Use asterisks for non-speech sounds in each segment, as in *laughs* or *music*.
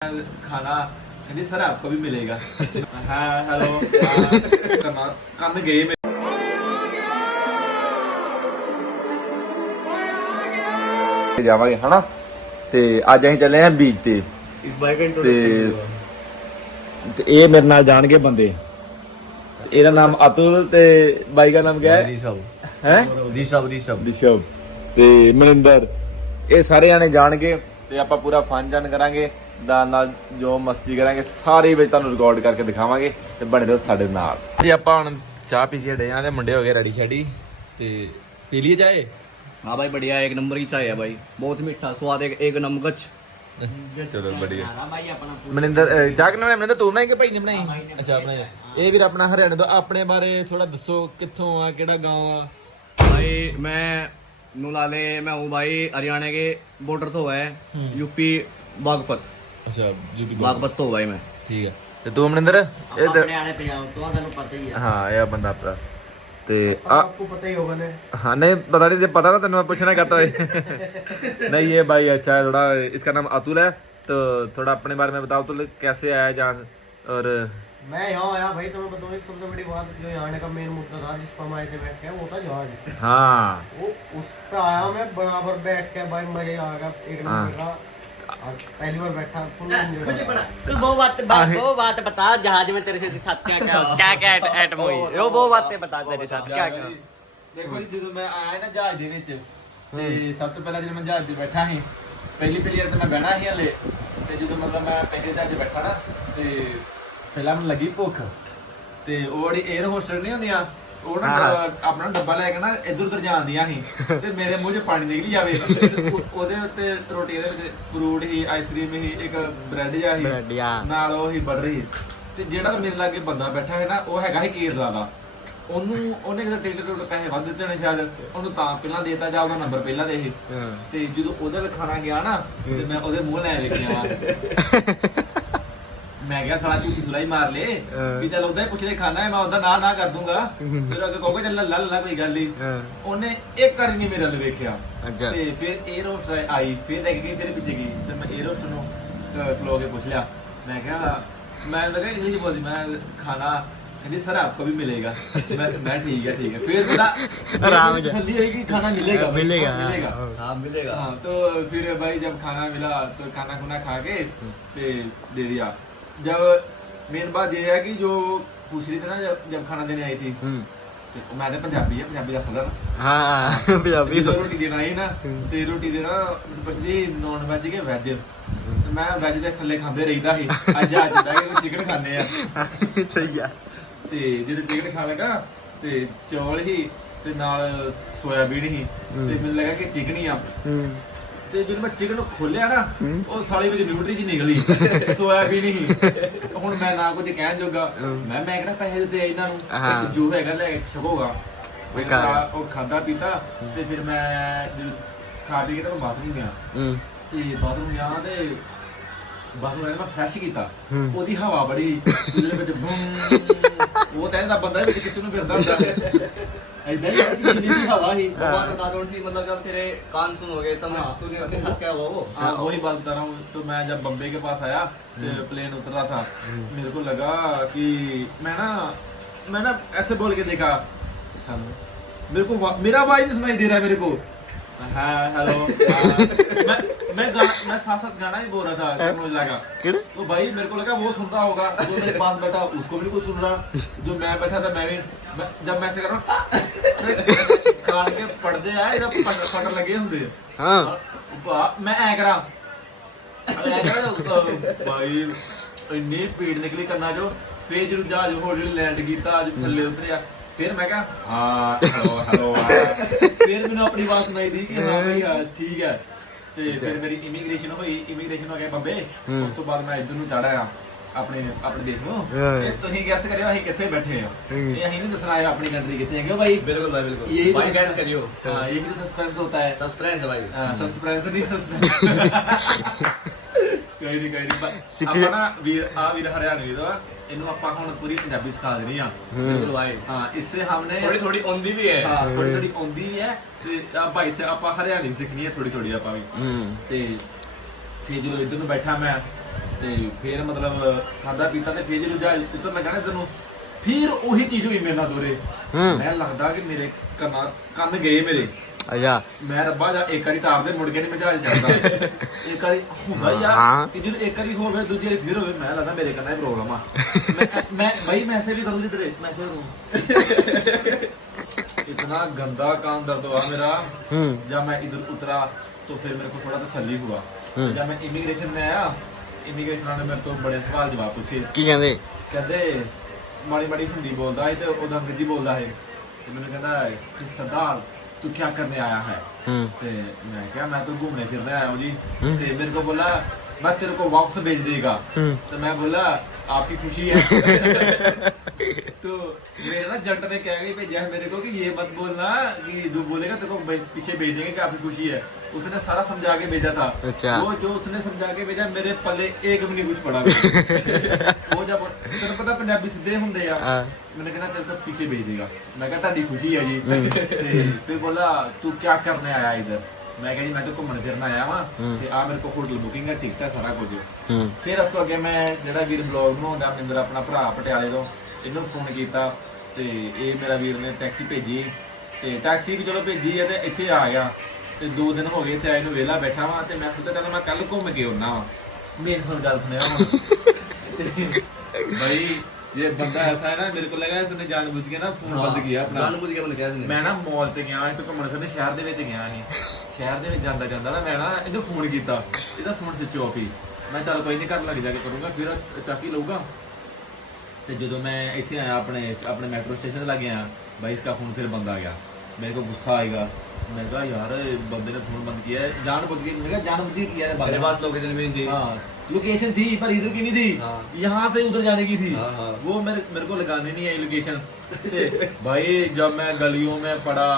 खाना ਕਹਿੰਦੀ ਸਰ ਆਪਕੋ ਵੀ ਮਿਲੇਗਾ ਹਾਂ ਹੈਲੋ ਕੰਮ ਕੰਮ ਗਏ ਮੈਂ ਜਾਵਾਂਗੇ ਹਨਾ ਤੇ ਅੱਜ ਅਸੀਂ ਚੱਲੇ ਆਂ ਬੀਚ ਤੇ ਇਸ ਬਾਈਕ का ਤੇ ਤੇ ਇਹ ਮੇਰੇ ਨਾਲ ਜਾਣਗੇ ਬੰਦੇ ਇਹਦਾ ਨਾਮ ਅਤੁਲ ਤੇ ਬਾਈ ਦਾ ਨਾਮ ਕਿਆ ਹੈ ऋषभ ਹੈ ऋषभ ऋषभ ਰਿਸ਼ਵ ਤੇ ਮਨਿੰਦਰ ਇਹ ਸਾਰੇ ਜਾਣੇ ਜਾਣਗੇ ਤੇ ਆਪਾਂ ਪੂਰਾ ਫਨ ਜਨ ਕਰਾਂਗੇ ਨਾਲ ਨਾਲ ਜੋ ਮਸਤੀ ਕਰਾਂਗੇ ਸਾਰੇ ਵਿੱਚ ਤੁਹਾਨੂੰ ਰਿਕਾਰਡ ਕਰਕੇ ਦਿਖਾਵਾਂਗੇ ਤੇ ਬਣੇ ਰਹੋ ਸਾਡੇ ਨਾਲ ਜੀ ਆਪਾਂ ਹੁਣ ਚਾਹ ਪੀ ਕੇ ਡੇ ਆਂ ਤੇ ਮੁੰਡੇ ਹੋ ਗਏ ਰੈਡੀ ਸ਼ੈਡੀ ਤੇ ਪੀ ਲਈਏ ਚਾਏ हाँ भाई बढ़िया एक नंबर की चाय है भाई बहुत मीठा स्वाद एक एक नंबर गच ਚਲੋ ਬੜੀਆ ਮਨਿੰਦਰ ਅਹ, ਚਾਹ ਕਿਨੇ ਬਣਾਈ ਮਨਿੰਦਰ ਤੂੰ ਬਣਾਈ ਕਿ ਭਾਈ ਨੇ ਬਣਾਈ ਅੱਛਾ ਬਣਾਈ ਇਹ ਵੀਰ ਆਪਣਾ ਹਰਿਆਣੇ ਤੋਂ ਆਪਣੇ ਬਾਰੇ ਥੋੜਾ ਦੱਸੋ ਕਿੱਥੋਂ ਆ ਕਿਹੜਾ گاؤں ਆ भाई मैं नुलाले में हूँ भाई हरियाणा के बॉर्डर तो है यूपी बागपत ਅੱਛਾ ਯੂਪੀ बागपत तो हूँ भाई मैं ਠੀਕ ਹੈ ਤੇ ਤੂੰ ਮਨਿੰਦਰ ਇਹ ਤੇ- हरियाणा पे जाऊँ तो तेन पता ही ਹਾਂ ਇਹ ਆ ਬੰਦਾ ਆਪਣਾ ਤੇ ਆ आपको पता ही होगा ने हाँ नहीं पता नहीं जब पता ना तेन मैं पूछना कहता है नहीं ये भाई अच्छा है थोड़ा इसका नाम अतुल है तो थोड़ा अपने बारे में बताओ अतुल कैसे आया जहाँ और मैं यहाँ आया भाई तो मैं बताऊँ एक सबसे बड़ी बात जो यहाँ आने का मेन मुद्दा था जिस पर हम आए थे बैठ के वो था जहाज हाँ वो उस पे आया मैं बराबर बैठ के भाई मजे आ गया एक नंबर का आज ਦੇਖੋ ਜਦੋਂ ਮੈਂ ਆਇਆ ਨਾ ਜਹਾਜ਼ ਦੇ ਬੈਠਾ ਸੀ ਪਹਿਲੀ ਪਹਿਲੀ ਮੈਂ ਬਹਿਣਾ ਸੀ ਹਲੇ ਤੇ ਜਦੋਂ ਮਤਲਬ ਮੈਂ ਪਹਿਲੇ ਜਹਾਜ਼ ਬੈਠਾ ਨਾ ਤੇ ਪਹਿਲਾਂ ਮੈਨੂੰ ਲੱਗੀ ਭੁੱਖ ਤੇ ਉਹ ਜਿਹੜੀ 에ਅਰ ਹੋਸਟਲ ਨਹੀਂ ਹੁੰਦੀਆਂ ਉਹ ਨਾ ਡ- ਆਪਣਾ ਡੱਬਾ ਲੈ ਕੇ ਨਾ ਇੱਧਰ ਉੱਧਰ ਜਾਂਦੀਆਂ ਸੀ *laughs* ਤੇ ਮੇਰੇ ਮੂੰਹ 'ਚ ਪਾਣੀ ਨਿਕਲੀ ਜਾਵੇ। ਉਹ- ਉਹਦੇ ਉੱਤੇ ਰੋਟੀ ਦੇ ਵਿੱਚ ਫਰੂਟ ਹੀ ਆਈਸਕ੍ਰੀਮ ਹੀ ਇੱਕ ਬ੍ਰੈਡ ਜਿਹਾ ਸੀ। ਨਾਲ ਉਹ ਹੀ ਬਟਰ ਸੀ। ਤੇ ਜਿਹੜਾ ਮੇਰੇ ਲਾਗੇ ਬੰਦਾ ਬੈਠਾ ਹੈ ਨਾ ਉਹ ਹੈਗਾ ਸੀ ਕੇਰਲਾ ਦਾ। ਉਹਨੂੰ ਉਹਨੇ ਕਿਸੇ ਟਿਕਟ ਟੁਕਟ ਪੈਸੇ ਵੱਧ ਦਿੱਤੇ ਨੇ ਸ਼ਾਇਦ। ਉਹਨੂੰ ਤਾਂ ਪਹਿਲਾਂ ਦੇਤਾ ਜਾਂ ਉਹਦਾ ਨੰਬਰ ਪਹਿਲਾਂ ਦੇ ਸੀ। ਤੇ ਜਦੋਂ ਉਹਦੇ ਵਿੱਚ ਖਾਣਾ ਗਿਆ ਨਾ ਤੇ ਮੈਂ ਉਹਦੇ ਮੂੰਹ ਲੈ ਵੇਖਿਆ। *laughs* ਮੈਂ ਕਿਹਾ ਸਾਲਾ ਝੂਠੀ ਸੁਲਾਈ ਮਾਰ ਲੇ ਵੀ ਚੱਲ ਉਦਾਂ ਹੀ ਪੁੱਛਦੇ ਖਾਣਾ ਹੈ ਮੈਂ ਉਦਾਂ ਨਾ ਨਾ ਕਰ ਦੂੰਗਾ। ਫਿਰ ਅੱਗੇ ਕਹੋਗੇ ਚੱਲ ਲੱਲਾ ਲੱਲਾ ਕੋਈ ਗੱਲ ਨਹੀਂ ਉਹਨੇ ਇੱਕ ਵਾਰੀ ਨਹੀਂ ਮੇਰੇ ਵੱਲ ਵੇਖਿਆ। ਤੇ ਫਿਰ 에ਅਰ ਹੋਸਟਸ ਆਈ ਫਿਰ ਲੈ ਗਈ ਤੇਰੇ ਪਿੱਛੇ ਗਈ। ਤੇ ਮੈਂ 에ਅਰ ਨੂੰ ਖਲੋ ਕੇ ਪੁੱਛ ਲਿਆ। ਮੈਂ ਕਿਹਾ ਮੈਂ ਲਗਾ ਇੰਗਲਿਸ਼ ਬੋਲਦੀ ਮੈਂ ਖਾਣਾ ਕਹਿੰਦੀ ਸਰ ਆਪਕੋ ਵੀ ਮਿਲੇਗਾ। ਮੈਂ ਮੈਂ ਠੀਕ ਹੈ ਠੀਕ ਹੈ। ਫਿਰ ਬੜਾ ਆਰਾम ਹੋ ਗਿਆ। ਥੱਲੀ ਕਿ ਖਾਣਾ ਮਿਲੇਗਾ मिलेगा, हाँ, मिलेगा हाँ। हाँ मिलेगा हाँ तो फिर भाई जब खाना मिला तो खाना खुना खा के ते दे जब मेन बात ये है कि जो पूछ रही थी ना जब जब खाना देने आई थी ਤੇ ਮੈਂ ਤਾਂ ਪੰਜਾਬੀ ਆ ਪੰਜਾਬੀ ਦਾ ਸਦਰ हाँ पंजाबी ਜਦੋਂ ਰੋਟੀ ਦੇਣ ਆਈ ਨਾ ਤੇ ਰੋਟੀ ਦੇਣਾ ਮੈਨੂੰ ਪੁੱਛਦੀ ਨੌਨ ਵੈਜ ਕਿ ਵੈਜ ਤੇ ਮੈਂ ਵੈਜ ਦੇ ਥੱਲੇ ਖਾਂਦੇ ਰਹੀਦਾ ਸੀ ਅੱਜ ਅੱਜ ਬਹਿ ਕੇ ਚਿਕਨ ਖਾਂਦੇ ਆ *laughs* सही है ਤੇ ਜਦੋਂ ਚਿਕਨ ਖਾ ਲਗਾ ਤੇ ਚੌਲ ਹੀ ਤੇ ਨਾਲ ਸੋਇਆਬੀਨ ਹੀ ਤੇ ਮੈਨੂੰ ਲੱਗਾ ਕਿ ਚਿਕਨ ਹੀ ਆ ਤੇ ਜਦੋਂ ਮੈਂ ਚਿਕਨ ਖੋਲਿਆ ਨਾ ਉਹ ਸਾਲੀ ਵਿੱਚ ਨਿਊਟਰੀ ਜੀ ਨਿਕਲੀ। ਸੋਇਆਬੀਨ ਹੀ। ਹੁਣ ਮੈਂ ਨਾ ਕੁਝ ਕਹਿਣ ਜੋਗਾ। ਮੈਂ ਮੈਂ ਕਿਹੜਾ ਪੈਸੇ ਦਿੱਤੇ ਇਹਨਾਂ ਨੂੰ? ਜੋ ਹੈਗਾ ਲੈ ਕੇ ਛਕੋਗਾ। ਉਹ ਖਾਦਾ ਪੀਤਾ ਤੇ ਫਿਰ ਮੈਂ ਖਾ ਪੀ ਕੇ ਤਾਂ ਬਾਥਰੂਮ ਗਿਆ। ਤੇ ਬਾਥਰੂਮ ਗਿਆ ਤੇ ਬਾਥਰੂਮ ਗਿਆ ਮੈਂ ਫਰੈਸ਼ ਕੀਤਾ ਉਹਦੀ ਹਵਾ ਬੜੀ ਜਿਹਦੇ ਵਿੱਚ ਬੂੰ ਉਹ ਤਾਂ ਇਹਦਾ ਬੰਦਾ ਵਿੱਚ ਕਿੱਥੇ ਨੂੰ ਫਿਰਦਾ ਹੁੰਦਾ ਐਦਾਂ ਹੀ ਯਾਰ ਜਿੰਨੀ ਵੀ ਹਵਾ ਸੀ वो बात बता थोड़ी सी मतलब जब तेरे कान सुन हो गए तब हाँ। तूने अपने साथ क्या हुआ वो हाँ वही बात बता रहा हूँ तो मैं जब बम्बे के पास आया तो प्लेन उतर रहा था मेरे को लगा कि मैं ना मैं ना ऐसे बोल के देखा मेरे को वा- मेरा आवाज नहीं सुनाई दे रहा है मेरे को हाँ हेलो हाँ। मैं मैं गा- मैं साथ साथ गाना ही बोल रहा था तो मुझे लगा तो भाई मेरे को लगा वो सुनता होगा जो मेरे पास बैठा उसको भी कुछ सुन रहा जो मैं बैठा था मैं भी मैं, जब मैं ऐसे कर रहा हूँ कान के पड़दे आए जब पट, पट लगे होंगे हाँ ਵਾਹ, ਮੈਂ ਐ ਕਰਾਂ ਐ ਕਰਾਂ ਅਹ, ਭਾਈ ਇੰਨੀ ਭੀੜ ਨਿਕਲੀ ਕੰਨਾਂ ਚੋਂ ਫੇਰ ਜਦੋਂ ਜਹਾਜ਼ ਹੌਲੀ ਲੈਂਡ ਕੀਤਾ ਅੱਜ ਥੱਲੇ ਉਤਰਿਆ ਫਿਰ ਮੈਂ ਕਿਹਾ ਹਾਂ ਹੈਲੋ ਹੈਲੋ ਫਿਰ ਮੈਨੂੰ ਆਪਣੀ ਆਵਾਜ਼ ਸੁਣਾਈ ਦੀ ਕਿ ਹਾਂ ਭਈ ਹਾਂ, ਠੀਕ ਹੈ ਤੇ ਫਿਰ ਮੇਰੀ ਇਮੀਗ੍ਰੇਸ਼ਨ ਹੋਈ ਇਮੀਗ੍ਰੇਸ਼ਨ ਹੋ ਗਿਆ ਬੰਬੇ ਉਸ ਤੋਂ ਬਾਅਦ ਮੈਂ ਇੱਧਰ ਨੂੰ ਚੜਾਇਆ ਆਪਣੇ ਆਪਣੇ ਦੇਸ਼ ਨੂੰ। ਤੇ ਤੁਸੀਂ ਗੈਸ ਕਰਿਓ ਅਸੀਂ ਕਿੱਥੇ ਬੈਠੇ ਹਾਂ। ਇਹ ਅਸੀਂ ਨਹੀਂ ਦੱਸਣਾ ਹੈ ਆਪਣੀ ਕੰਟਰੀ ਕਿੱਥੇ ਹੈਗੇ ਭਾਈ ਬਿਲਕੁਲ ਭਾਈ ਬਿਲਕੁਲ। ਭਾਈ ਗੈਸ ਕਰਿਓ। ਹਾਂ ਇਹ ਵੀ ਸਸਪੈਂਸ ਹੁੰਦਾ ਹੈ। ਸਸਪੈਂਸ ਭਾਈ ਹਾਂ ਸਸਪੈਂਸ ਦੀ ਸਸਪੈਂਸ *laughs* ਕੋਈ ਨਹੀਂ ਕੋਈ ਨਹੀਂ ਆਪਣਾ ਵੀਰ ਆ ਵੀਰ ਹਰਿਆਣਵੀ ਦਾ ਇਹਨੂੰ ਆਪਾਂ ਹੁਣ ਪੂਰੀ ਪੰਜਾਬੀ ਸਿਖਾ ਦੇਣੀ ਆ। ਲਵਾਏ ਹਾਂ ਇਸੇ ਹਮਨੇ ਥੋੜੀ ਥੋੜੀ ਆਉਂਦੀ ਵੀ ਹੈ। ਹਾਂ ਥੋੜੀ ਥੋੜੀ ਆਉਂਦੀ ਵੀ ਹੈ। ਤੇ ਆ ਭਾਈ ਸੇ ਆਪਾਂ ਹਰਿਆਣੀ ਸਿੱਖਣੀ ਹੈ ਥੋੜੀ ਥੋੜੀ ਆਪਾਂ ਵੀ। ਤੇ ਫੇਰ ਜਦੋਂ ਇੱਧਰ ਨੂੰ ਬੈਠਾ ਮੈਂ ਤੇ ਫੇਰ ਮਤਲਬ ਖਾਦਾ ਪੀਤਾ ਤੇ ਫੇਰ ਜਦੋਂ ਜਾ ਉੱਤਰ ਮੈਂ ਕਹਿੰਦਾ ਤੈਨੂੰ ਫੇਰ ਉਹੀ ਚੀਜ਼ ਹੋਈ ਮੇਰੇ ਨਾਲ ਦੋਰੇ। ਮੈਂ ਲੱਗਦਾ ਕਿ ਮੇਰੇ ਕੰਨ ਗਏ ਮੇਰੇ। ਅੱਛਾ ਮੈਂ ਰੱਬਾ ਜਾ ਇੱਕ ਵਾਰੀ ਤਾਰ ਦੇ ਮੁੜ ਕੇ ਨਹੀਂ ਮੈਂ ਜਹਾਜ਼ ਚੜਦਾ *laughs* ਇੱਕ ਵਾਰੀ ਹੁੰਦਾ ਹਾਂ। ਯਾਰ ਕਿ ਜਦੋਂ ਇੱਕ ਵਾਰੀ ਹੋਵੇ ਦੂਜੀ ਵਾਰੀ ਫਿਰ ਹੋਵੇ ਮੈਂ ਲੱਗਦਾ ਮੇਰੇ ਕੰਨਾਂ 'ਚ ਪ੍ਰੋਬਲਮ ਆ ਮੈਂ ਮੈਂ ਭਾਈ ਮੈਂ ਐਸੇ ਵੀ ਕਰੂੰ ਜਿੱਧਰ ਮੈਂ ਐਸੇ ਕਰੂੰ इतना *laughs* गंदा कान दर्द हुआ मेरा ਹੂੰ जब मैं इधर उतरा तो फिर मेरे को थोड़ा तसल्ली हुआ हम्म। जब मैं इमिग्रेशन में आया इमिग्रेशन वाले मेरे तो बड़े सवाल जवाब पूछे ਕੀ ਕਹਿੰਦੇ ਕਹਿੰਦੇ ਮਾੜੀ ਮਾੜੀ ਹਿੰਦੀ ਬੋਲਦਾ ਹੈ ਤੇ ਉਹਦਾ ਅੰਗਰੇਜ਼ੀ ਬੋਲਦਾ ਹੈ ਤੇ ਮੈਨੂੰ ਕਹਿੰਦਾ ਹੈ ਕਿ ਸਰਦਾਰ तू क्या करने आया है तो मैं क्या मैं तो घूमने फिरने आया हूँ जी तो मेरे को बोला मैं तेरे को वापस भेज देगा ਹੂੰ तो मैं बोला आपकी खुशी है तो मेरे ना जट ने कह के भेजा है मेरे को कि ये मत बोलना कि जो बोलेगा तेरे को भे- पीछे भेज देंगे कि आपकी खुशी है उसने सारा समझा के भेजा था अच्छा। वो जो उसने समझा के भेजा मेरे पल्ले एक भी नहीं कुछ पड़ा मेरे। वो जब तेरे पता पंजाबी सीधे होंगे यार ਹਾਂ मैंने कहा तेरे को पीछे भेज देगा मैं कहा ਤੁਹਾਡੀ खुशी है जी ਤੇ फिर बोला तू क्या करने आया ਮੈਂ ਕਿਹਾ ਮੈਂ ਤਾਂ ਘੁੰਮਣ ਫਿਰਨ ਆਇਆ ਵਾਂ ਤੇ ਆ ਮੇਰੇ ਕੋਲ ਹੋਟਲ ਬੁਕਿੰਗ ਹੈ ਟਿਕਟ ਹੈ ਸਾਰਾ ਕੁਝ। ਫਿਰ ਉਸ ਤੋਂ ਅੱਗੇ ਮੈਂ ਜਿਹੜਾ ਵੀਰ ਬਲੌਗ ਬਣਾਉਂਦਾ ਮਿੰਦਰ ਆਪਣਾ ਭਰਾ ਪਟਿਆਲੇ ਤੋਂ ਇਹਨੂੰ ਫੋਨ ਕੀਤਾ ਤੇ ਇਹ ਮੇਰਾ ਵੀਰ ਨੇ ਟੈਕਸੀ ਭੇਜੀ। ਤੇ ਟੈਕਸੀ ਵੀ ਚਲੋ ਭੇਜੀ ਹੈ ਤੇ ਇੱਥੇ ਆ ਗਿਆ। ਤੇ ਦੋ ਦਿਨ ਹੋ ਗਏ ਇੱਥੇ ਆਏ ਨੂੰ ਵਿਹਲਾ ਬੈਠਾ ਵਾਂ ਤੇ ਮੈਂ ਸੋਚਿਆ ਤਾਂ ਮੈਂ ਕੱਲ ਘੁੰਮ ਕੇ ਆਉਣਾ ਵਾਂ। ਮੇਰੀ ਸੁਣ ਗੱਲ ਸੁਣਿਆ ਹੁਣ *laughs* ਬਈ ਇਹ ਬੰਦਾ ਐਸਾ ਹੈ ਨਾ ਮੇਰੇ को लगा इसने जानबूझ के ना फोन बंद किया अपना ਜਾਨ ਬੁੱਝ ਕੇ ਬੰਦ ਕਿਹਾ ਸੀ ਮੈਂ ਨਾ ਮਾਲ ਤੇ ਗਿਆ ਤੇ ਘੁੰਮਣ ਫਿਰਨ ਸ਼ਹਿਰ ਦੇ ਵਿੱਚ ਗਿਆ ਸੀ ਸ਼ਹਿਰ ਦੇ ਵਿੱਚ ਜਾਂਦਾ ਜਾਂਦਾ ਨਾ ਮੈਂ ਨਾ ਇਹਨੂੰ ਫੋਨ ਕੀਤਾ ਇਹਦਾ ਫੋਨ ਸਵਿਚ ਆਫ ਹੀ ਮੈਂ ਚੱਲ ਕੋਈ ਨਹੀਂ ਘਰ ਲੱਗ ਜਾ ਕੇ ਕਰੂੰਗਾ ਫਿਰ ਚੱਕ ਹੀ ਲਊਗਾ ਤੇ ਜਦੋਂ ਮੈਂ ਇੱਥੇ ਆਇਆ ਆਪਣੇ ਆਪਣੇ ਮੈਟਰੋ ਸਟੇਸ਼ਨ ਤੇ ਲੱਗ ਗਿਆ भाई इसका फोन फिर बंद आ गया मेरे को गुस्सा आएगा। मैं कहा यार बंदे ने फ़ोन बंद किया है। जान बुझ के मैं कहा जान बुझ के किया है मेरे पास लोकेशन भी थी। हाँ लोकेशन थी पर इधर की नहीं थी। हाँ। यहाँ से उधर जाने की थी। हाँ।, हाँ। वो मेरे मेरे को लगाने नहीं है लोकेशन भाई जब मैं गलियों में पड़ा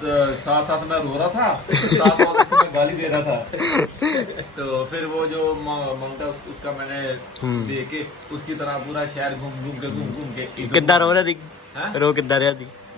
तो साथ साथ मैं रो रहा था साथ साथ मैं गाली दे रहा था। तो फिर वो जो मंगता उस, उसका मैंने हम्म। देख के उसकी तरह पूरा शहर घूम घूम के घूम घूम के। कितना रो रहा थी? हाँ? रो कितना रहा थी?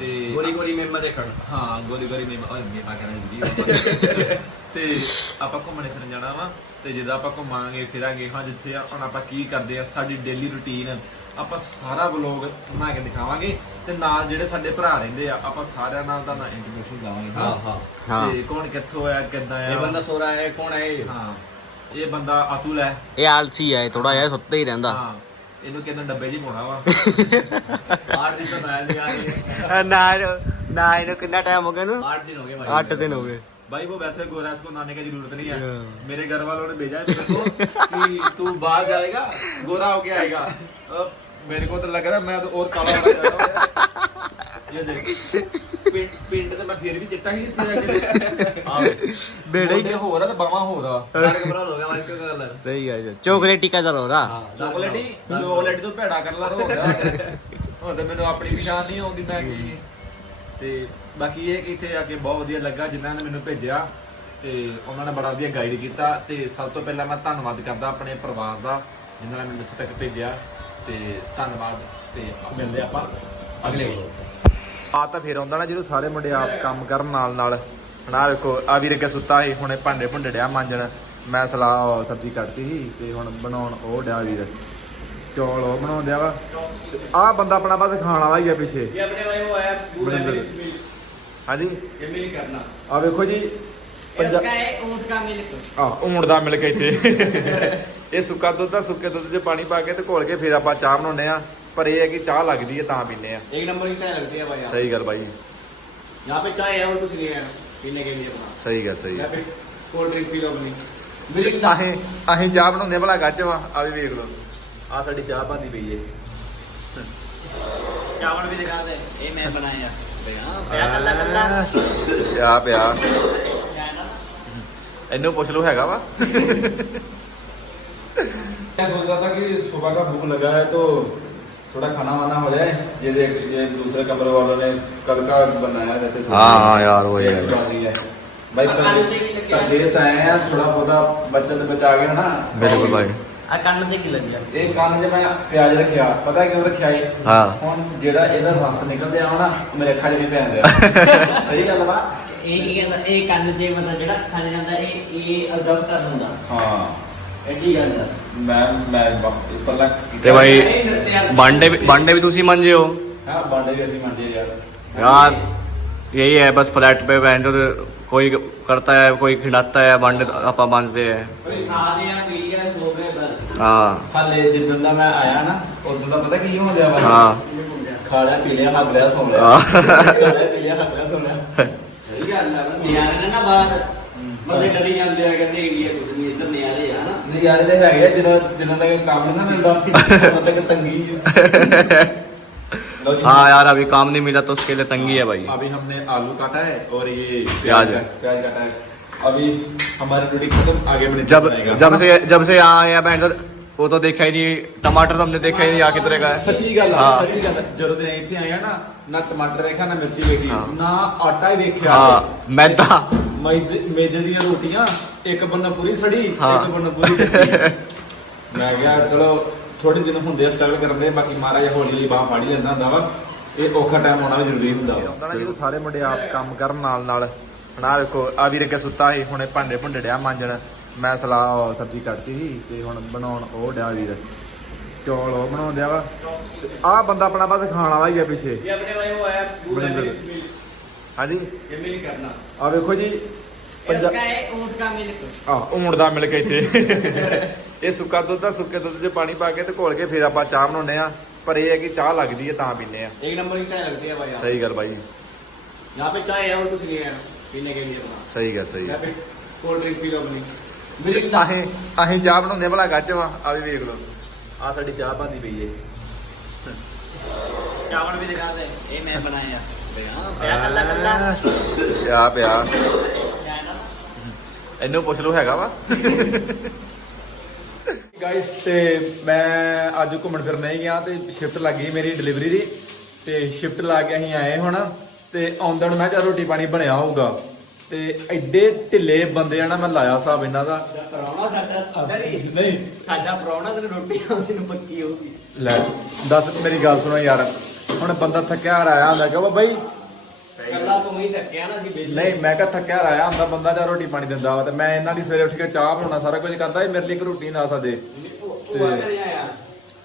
ਤੇ ਗੋਰੀ ਗੋਰੀ ਮੇਮਾ ਦੇਖਣ। ਹਾਂ ਗੋਰੀ ਗੋਰੀ ਮੇਮਾ ਉਹ ਜੀ ਪਾ ਕੇ *laughs* ਤੇ ਆਪਾਂ ਘੁੰਮਣੇ ਫਿਰਨ ਜਾਣਾ ਵਾ ਤੇ ਜਿੱਦਾਂ ਆਪਾਂ ਘੁੰਮਾਂਗੇ ਫਿਰਾਂਗੇ ਹਾਂ ਜਿੱਥੇ ਹੁਣ ਆਪਾਂ ਕੀ ਕਰਦੇ ਆ ਸਾਡੀ ਡੇਲੀ ਰੁਟੀਨ ਆਪਾਂ ਸਾਰਾ ਵਲੌਗ ਬਣਾ ਕੇ ਦਿਖਾਵਾਂਗੇ ਤੇ ਨਾਲ ਜਿਹੜੇ ਸਾਡੇ ਭਰਾ ਰਹਿੰਦੇ ਆ ਆਪਾਂ ਸਾਰਿਆਂ ਨਾਲ ਦਾ ਨਾ ਲਾਵਾਂਗੇ ਹਾਂ। ਹਾਂ ਤੇ ਕੌਣ ਕਿੱਥੋਂ ਆ ਕਿੱਦਾਂ ਆ? ਇਹ ਬੰਦਾ ਸੋਰਾ ਹੈ ਕੌਣ ਹੈ ਹਾਂ ਇਹ ਬੰਦਾ ਅਤੁਲ ਹੈ। ਇਹ ਆਲਸੀ ਹੈ ਥੋੜਾ ਜਿਹਾ ਸੁੱਤੇ ਹੀ ਰਹਿੰਦਾ। ਹਾਂ। ਇਹਨੂੰ ਕਿਦਾਂ ਡੱਬੇ 'ਚ ਹੀ ਪਾਉਣਾ ਵਾ आठ दिन तो मैं नहीं आ रही ਨਾ ਨਾ ਇਹਨੂੰ ਕਿੰਨਾ ਟਾਈਮ ਹੋ ਗਿਆ ਇਹਨੂੰ आठ दिन हो गए भाई 8 ਦਿਨ ਹੋ ਗਏ भाई वो वैसे गोरा है उसको नाने की जरूरत नहीं है Yeah. मेरे घर वालों ने भेजा है मेरे को कि तू बाहर जाएगा गोरा होके आएगा अब मेरे को तो लग रहा है मैं तो और काला हो जाएगा ਚੋਕਲੇਟੀ ਕਲਰ ਹੋ ਰਾ ਚੋਕਲੇਟੀ ਚੋਕਲੇਟ ਤੋਂ ਭੇੜਾ ਕਰ ਲਾ ਹੋ ਗਿਆ ਮੈਨੂੰ ਆਪਣੀ ਪਛਾਣ ਨਹੀਂ ਆਉਂਦੀ ਮੈਂ ਕੀ। ਤੇ ਬਾਕੀ ਇਹ ਕਿ ਇੱਥੇ ਆ ਕੇ ਬਹੁਤ ਵਧੀਆ ਲੱਗਾ ਜਿਨ੍ਹਾਂ ਨੇ ਮੈਨੂੰ ਭੇਜਿਆ। ਤੇ ਉਹਨਾਂ ਨੇ ਬੜਾ ਵਧੀਆ ਗਾਈਡ ਕੀਤਾ। ਤੇ ਸਭ ਤੋਂ ਪਹਿਲਾਂ ਮੈਂ ਧੰਨਵਾਦ ਕਰਦਾ ਆਪਣੇ ਪਰਿਵਾਰ ਦਾ ਜਿਨ੍ਹਾਂ ਨੇ ਮੈਨੂੰ ਇੱਥੇ ਤੱਕ ਭੇਜਿਆ। ਤੇ ਧੰਨਵਾਦ। ਤੇ ਮਿਲਦੇ ਆਪਾਂ ਅਗਲੇ ਵੀਡੀਓ ਆ ਤਾਂ ਫੇਰ ਆਉਂਦਾ ਨਾ ਜਦੋਂ ਸਾਰੇ ਮੁੰਡੇ ਆਪ ਕੰਮ ਕਰਨ ਨਾਲ ਨਾਲ। ਹਣਾ ਵੇਖੋ ਆ ਵੀਰ ਅੱਗੇ ਸੁੱਤਾ ਸੀ ਹੁਣੇ ਭਾਂਡੇ ਭੁੰਡੇ ਡਿਆ ਮਾਂਜਣ। ਮੈਂ ਸਲਾਹ ਸਬਜ਼ੀ ਕੱਟਤੀ ਸੀ ਤੇ ਹੁਣ ਬਣਾਉਣ ਉਹ ਡਿਆ ਵੀਰ। ਚੌਲ ਉਹ ਬਣਾਉਂਦਿਆ ਵਾ। ਆ ਬੰਦਾ ਆਪਣਾ ਬਸ ਖਾਣ ਵਾਲਾ ਹੀ ਆ ਪਿੱਛੇ। ਹਾਂਜੀ? ਇਹ ਆ ਵੇਖੋ ਜੀ ਪੰਜਾਬ ਊਂਟ ਦਾ ਮਿਲ ਕੇ। ਇੱਥੇ। ਇਹ ਸੁੱਕਾ ਦੁੱਧ ਦਾ ਸੁੱਕੇ ਦੁੱਧ 'ਚ ਪਾਣੀ ਪਾ ਕੇ ਤੇ ਘੋਲ ਕੇ ਫਿਰ ਆਪਾਂ ਚਾਹ ਬਣਾਉਂਦੇ ਆ ਪਰ ਇਹ ਹੈ ਕਿ ਚਾਹ ਲੱਗਦੀ ਹੈ ਤਾਂ ਪੀਂਦੇ ਆ एक नंबर की चाय लगती है भाई यहाँ ਸਹੀ ਗੱਲ ਬਾਈ यहाँ पे चाय है और कुछ नहीं है पीने के लिए अपना ਸਹੀ ਗੱਲ ਸਹੀ यहाँ पे कोल्ड ड्रिंक पी लो अपनी ਮਿਲਕ ਅਸੀਂ ਅਸੀਂ ਚਾਹ ਬਣਾਉਂਦੇ ਆ ਭਲਾ ਗੱਜ ਵਾ ਆ ਵੀ ਵੇਖ ਲਓ ਆ ਸਾਡੀ ਚਾਹ ਬਣਦੀ ਪਈ ਏ चावल भी दिखा दे ये मैं बनाया प्या कल्ला कल्ला ਪਿਆ ਪਿਆ क्या है ना ਇਹਨੂੰ ਪੁੱਛ ਲਓ ਹੈਗਾ ਵਾ मैं सोच रहा था कि सुबह का भूख लगा है तो थोड़ा खाना वाना हो जाए ये देख ये दूसरे कमरे वालों ने कल का बनाया जैसे हाँ, हाँ यार, वही है। ऐसी बात नहीं है भाई कल परदेश आए हैं थोड़ा बहुत बचत बचा गया ना ਬਿਲਕੁਲ ਭਾਈ ਆ ਕੰਨ ਤੇ ਕੀ ਲੱਗਿਆ ਇਹ ਕੰਨ 'ਚ ਮੈਂ ਪਿਆਜ਼ ਰੱਖਿਆ ਪਤਾ ਕਿਉਂ ਰੱਖਿਆ ਏ ਹਾਂ ਹੁਣ ਜਿਹੜਾ ਇਹਦਾ ਰਸ ਨਿਕਲਦੇ ਆ ਨਾ ਉਹ ਮੇਰੇ ਅੱਖਾਂ 'ਚ ਨਹੀਂ ਪੈਂਦੇ ਸਹੀ ਗੱਲ ਵਾ ਇਹ ਕੀ ਕਹਿੰਦਾ ਇਹ ਕੰਨ ਤੇ ਮਤਲਬ ਜਿਹੜਾ ਖਾਣ ਜਾਂਦਾ ਇਹ ਇਹ ਅਦਬ ਕਰ ਹੁੰਦਾ ਹਾਂ ਐਡੀ ਗੱਲ ਆ ਮੈਂ ਮੈਂ ਪੱਲਾ ਤੇ ਭਾਈ ਬਾਂਡੇ ਵੀ ਬਾਂਡੇ ਵੀ ਤੁਸੀਂ ਮੰਜੇ ਹੋ ਹਾਂ ਬਾਂਡੇ ਵੀ ਅਸੀਂ ਮੰਡੇ ਯਾਰ यार यही है बस फ्लैट पे बैठ तो कोई करता है कोई खिलाता है बांटे आपा बांधते हैं ਖਾਦੇ ਆ ਪੀ ਆ ਸੋ ਗਏ ਬਸ हाँ ਹਾਲੇ ਜਿੱਦਣ ਦਾ ਮੈਂ ਆਇਆ ਨਾ ਉਦੋਂ ਦਾ ਪਤਾ ਕੀ ਹੋ ਗਿਆ ਵਾ हाँ ਖਾ ਲਿਆ ਪੀ ਲਿਆ ਹੱਗ ਲਿਆ ਸੌਂ ਲਿਆ ਹਾਂ। ਖਾ ਲਿਆ ਪੀ ਲਿਆ ਹੱਗ ਲਿਆ ਸੌਂ ਲਿਆ ਸਹੀ ਗੱਲ ਆ ਨਿਆਰੇ ਨੇ ਨਾ ਬਾਹਰ ਬੰਦੇ ਡਰੀ ਜਾਂਦੇ ਆ ਕਹਿੰਦੇ ਇੰਡੀਆ ਕੁਝ ਨਹੀਂ ਇੱਧਰ ਨਿਆਰੇ ਆ ਨਾ ਨਜ਼ਾਰੇ ਤੇ ਹੈਗੇ ਆ, ਜਦੋਂ ਜਦੋਂ ਤੱਕ ਕੰਮ ਨੀ ਨਾ ਮਿਲਦਾ ਉਦੋਂ ਤੱਕ ਤੰਗੀ ਹੈ लो जी। हाँ यार अभी काम नहीं मिला तो उसके लिए तंगी है भाई अभी हमने आलू काटा है और ये प्याज का- प्याज काटा है अभी हमारी रोटी खत्म आगे बने जब जब से जब से यहाँ आए हैं बैंड वो तो देखा ही नहीं टमाटर तो हमने देखा ही नहीं यहाँ कितने का है ਸੱਚੀ ਗੱਲ ਆ ਹਾਂ। ਸੱਚੀ ਗੱਲ ਆ। ਜਦੋਂ ਤੇ ਇੱਥੇ ਆਇਆ ਨਾ ਨਾ ਟਮਾਟਰ ਵੇਖਿਆ ਨਾ ਮਿਰਚੀ ਨਾ ਰੋਟੀਆਂ ਮੈਂ ਬਾਕੀ ਮਹਾਰਾਜ ਹੌਲੀ ਹੌਲੀ ਬਾਹ ਫੜ ਵਾ। ਇਹ ਔਖਾ ਟਾਈਮ ਆਉਣਾ ਵੀ ਜ਼ਰੂਰੀ ਹੁੰਦਾ ਸਾਰੇ ਮੁੰਡੇ ਆਪ ਕੰਮ ਕਰਨ ਨਾਲ ਨਾਲ ਹਣਾ ਵੇਖੋ ਆ ਵੀਰ ਅੱਗੇ ਸੁੱਤਾ ਹੁਣੇ ਭਾਂਡੇ ਭੁੰਡੇ ਡਿਆ ਮਾਂਜਣ। ਮੈਂ ਸਲਾਹ ਸਬਜ਼ੀ ਕੱਟਤੀ ਸੀ ਤੇ ਹੁਣ ਬਣਾਉਣ ਉਹ ਡਿਆ ਵੀਰ। ਚੌਲ ਉਹ ਬਣਾਉਣ ਡਿਆ ਵਾ ਆ ਬੰਦਾ ਆਪਣਾ ਬਸ ਖਾਣ ਵਾਲਾ ਹੀ ਆ ਪਿੱਛੇ ये अपने भाई वो है बड़े बड़े। ਹਾਂਜੀ ये मिल करना ਆ ਵੇਖੋ ਜੀ ਪੰਜਾ ਹੈ ਊਂਟ ਦਾ ਮਿਲਕ ਆ ਊਂਟ ਦਾ ਮਿਲ ਕੇ ਇੱਥੇ ਇਹ ਸੁੱਕਾ ਦੁੱਧ ਆ ਸੁੱਕੇ ਦੁੱਧ 'ਚ ਪਾਣੀ ਪਾ ਕੇ ਤੇ ਘੋਲ ਕੇ ਫਿਰ ਆਪਾਂ ਚਾਹ ਬਣਾਉਂਦੇ ਆ ਪਰ ਇਹ ਹੈ ਕਿ ਚਾਹ ਲੱਗਦੀ ਹੈ ਤਾਂ ਪੀਂਦੇ ਆ एक नंबर की चाय लगती है भाई यहाँ ਸਹੀ ਗੱਲ ਬਾਈ यहाँ पे चाय है और कुछ नहीं है पीने के लिए अपना ਸਹੀ ਗੱਲ ਸਹੀ यहाँ पे कोल्ड ड्रिंक पी लो अपनी ਅਸੀਂ ਅਸੀਂ ਚਾਹ ਬਣਾਉਂਦੇ ਆ ਭਲਾ ਗੱਜ ਵਾ ਆ ਵੀ ਵੇਖ ਲਓ ਆ ਸਾਡੀ ਚਾਹ ਪਾਦੀ ਪਈ ਏ ਚਾਵਲ ਵੀ ਦਿਖਾ ਦੇ ਇਹ ਮੈਂ ਬਣਾਇਆ। ਹਾਂ ਪਿਆ ਕੱਲਾ ਕੱਲਾ। ਪਿਆ ਪਿਆ। ਇਹਨੂੰ ਪੁੱਛ ਲਓ ਹੈਗਾ ਵਾ। ਗਾਇਸ ਤੇ ਮੈਂ ਅੱਜ ਘੁੰਮਣ ਫਿਰਨ ਨਹੀਂ ਗਿਆ ਤੇ ਸ਼ਿਫਟ ਲੱਗ ਗਈ ਮੇਰੀ ਡਿਲੀਵਰੀ ਦੀ। ਤੇ ਸ਼ਿਫਟ ਲਾ ਕੇ ਅਸੀਂ ਆਏ ਹੁਣ ਤੇ ਆਉਂਦਣ ਮੈਂ ਚਾ ਰੋਟੀ ਪਾਣੀ ਬਣਿਆ ਹੋਊਗਾ। ਤੇ ਐਡੇ ਢਿੱਲੇ ਬੰਦੇ ਆ ਨਾ ਮੈਂ ਲਾਇਆ ਹਿਸਾਬ ਇਹਨਾਂ ਦਾ। ਪਰੌਣਾ ਸਾਡਾ ਨਹੀਂ। ਸਾਡਾ ਪਰੌਣਾ ਤੇ ਰੋਟੀ ਆਉਂਦੀ ਨੂੰ ਪੱਕੀ ਹੋਊਗੀ ਲੈ ਦੱਸ ਮੇਰੀ ਗੱਲ ਸੁਣੋ ਯਾਰ। ਹੁਣ ਬੰਦਾ ਥੱਕਿਆ ਹਾਰਿਆ ਹੁੰਦਾ ਕਿ ਉਹ ਬਈ? ਕੱਲਾ ਤੂੰ ਹੀ ਥੱਕਿਆ ਨਾ ਸੀ ਬੇਲੀ। ਨਹੀਂ ਮੈਂ ਕਿਹਾ ਥੱਕਿਆ ਹਾਰਿਆ ਹੁੰਦਾ ਬੰਦਾ ਜਾਂ ਰੋਟੀ ਪਾਣੀ ਦਿੰਦਾ ਵਾ ਤੇ ਮੈਂ ਇਹਨਾਂ ਦੀ ਸਵੇਰੇ ਉੱਠ ਕੇ ਚਾਹ ਬਣਾਉਣਾ ਸਾਰਾ ਕੁਝ ਕਰਦਾ ਇਹ ਮੇਰੇ ਲਈ ਇੱਕ ਰੂਟੀਨ ਆ ਸਕਦੇ ਤੂੰ ਆ ਕੇ ਆਇਆ।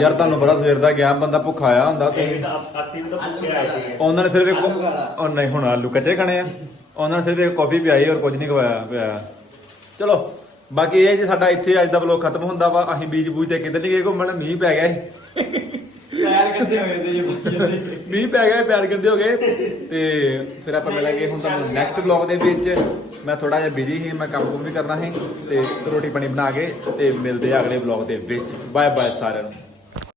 ਯਾਰ ਤੁਹਾਨੂੰ ਬੜਾ ਸਵੇਰ ਦਾ ਗਿਆ ਬੰਦਾ ਭੁੱਖਾ ਆਇਆ ਹੁੰਦਾ ਤੇ ਉਹਨਾਂ ਨੇ ਸਿਰਫ ਇੱਕ ਨਹੀਂ ਹੁਣ ਆਲੂ ਕੱਚੇ ਖਾਣੇ ਆ। ਉਹਨਾਂ ਨੇ ਸਿਰਫ ਇੱਕ ਕਾਫੀ ਪਿਆਈ ਔਰ ਕੁਝ ਨਹੀਂ ਖਵਾਇਆ ਪਿਆ ਚਲੋ ਬਾਕੀ ਇਹ ਜੀ ਸਾਡਾ ਇੱਥੇ ਅੱਜ ਦਾ ਬਲੌਗ ਖਤਮ ਹੁੰਦਾ ਵਾ। ਅਸੀਂ ਬੀਜ ਬੂਜ ਤੇ ਕਿਤੇ ਨਹੀਂ ਗਏ ਘੁੰਮਣ। ਮੀਂਹ ਪੈ ਗਿਆ ਸੀ। ਪੈਰ ਕਿੱਥੇ ਹੋਏ ਤੇ ਜੇ ਮੀਂਹ ਪੈ ਗਿਆ ਪਿਆਰ ਕਿੰਦੇ ਹੋ ਗਏ। ਤੇ ਫਿਰ ਆਪਾਂ ਮਿਲਾਂਗੇ ਹੁਣ ਤੁਹਾਨੂੰ ਨੈਕਸਟ ਵਲੌਗ ਦੇ ਵਿੱਚ। ਮੈਂ ਥੋੜਾ ਜਿਹਾ ਬਿਜ਼ੀ ਸੀ ਮੈਂ ਕੰਮ ਕੁਮ ਵੀ ਕਰਨਾ ਸੀ ਤੇ ਰੋਟੀ ਪਾਣੀ ਬਣਾ ਕੇ ਤੇ ਮਿਲਦੇ ਆ ਅਗਲੇ ਵਲੌਗ ਦੇ ਵਿੱਚ। ਬਾਏ ਬਾਏ ਸਾਰਿਆਂ ਨੂੰ।